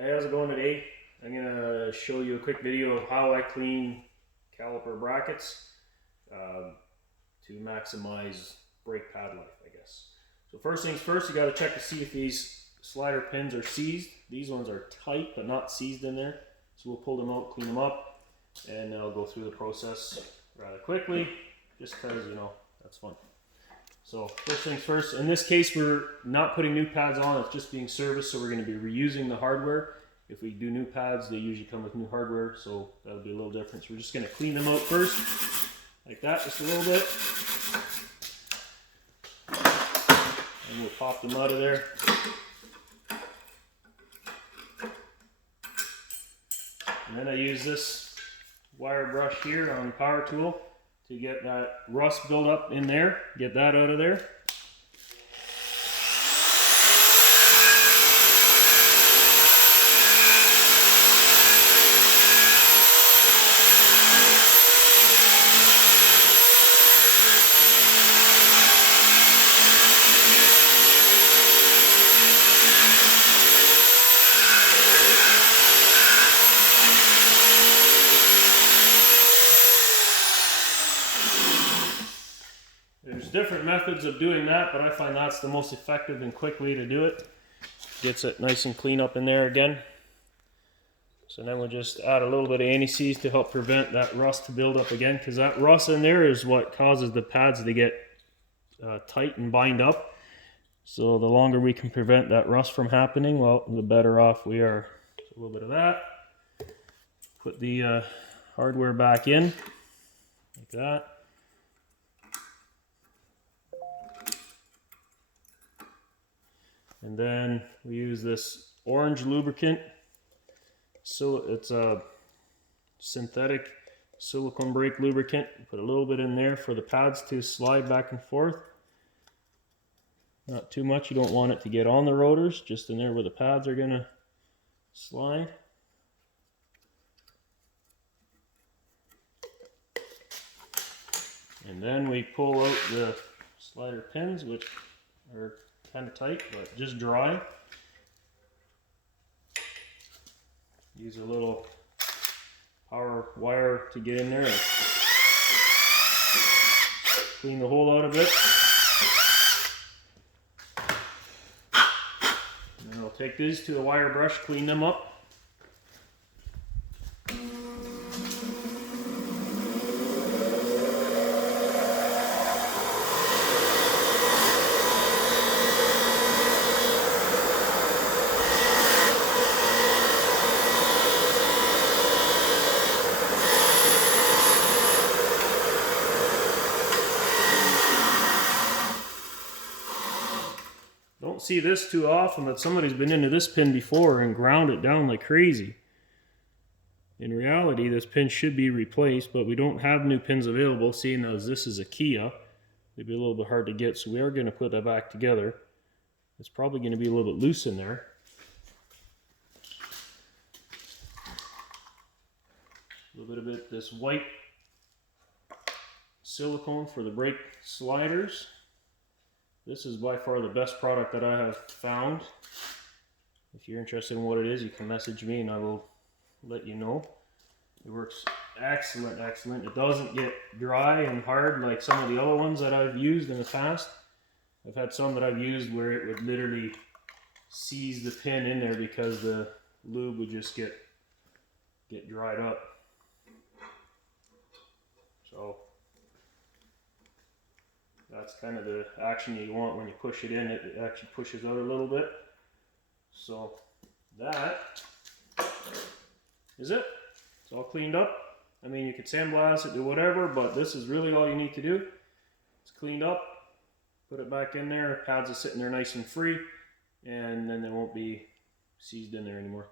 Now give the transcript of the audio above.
Hey, how's it going today? I'm going to show you a quick video of how I clean caliper brackets to maximize brake pad life, I guess. So first things first, you got to check to see if these slider pins are seized. These ones are tight but not seized in there. So we'll pull them out, clean them up, and I'll go through the process rather quickly just because, you know, that's fun. So first things first, in this case we're not putting new pads on, it's just being serviced, so we're going to be reusing the hardware. If we do new pads, they usually come with new hardware, so that'll be a little different. So we're just going to clean them out first, like that, just a little bit. And we'll pop them out of there. And then I use this wire brush here on the power tool to get that rust build up in there, get that out of there. There's different methods of doing that, but I find that's the most effective and quick way to do it. Gets it nice and clean up in there again. So then we'll just add a little bit of anti-seize to help prevent that rust to build up again, because that rust in there is what causes the pads to get tight and bind up. So the longer we can prevent that rust from happening, well, the better off we are. So a little bit of that. Put the hardware back in, like that. And then we use this orange lubricant. So it's a synthetic silicone brake lubricant. Put a little bit in there for the pads to slide back and forth. Not too much, you don't want it to get on the rotors, just in there where the pads are going to slide. And then we pull out the slider pins, which are kind of tight, but just dry. Use a little power wire to get in there and clean the hole out a bit. And then I'll take these to the wire brush, clean them up. Don't see this too often, that somebody's been into this pin before and ground it down like crazy. In reality, this pin should be replaced, but we don't have new pins available, seeing as this is a Kia. It'd be a little bit hard to get, so we are going to put that back together. It's probably going to be a little bit loose in there. A little bit of this white silicone for the brake sliders. This is by far the best product that I have found. If you're interested in what it is, you can message me and I will let you know. It works excellent, excellent. It doesn't get dry and hard like some of the other ones that I've used in the past. I've had some that I've used where it would literally seize the pin in there because the lube would just get dried up. So that's kind of the action you want when you push it in. It actually pushes out a little bit. So that is it. It's all cleaned up. I mean, you could sandblast it, do whatever, but this is really all you need to do. It's cleaned up. Put it back in there. Pads are sitting there nice and free, and then they won't be seized in there anymore.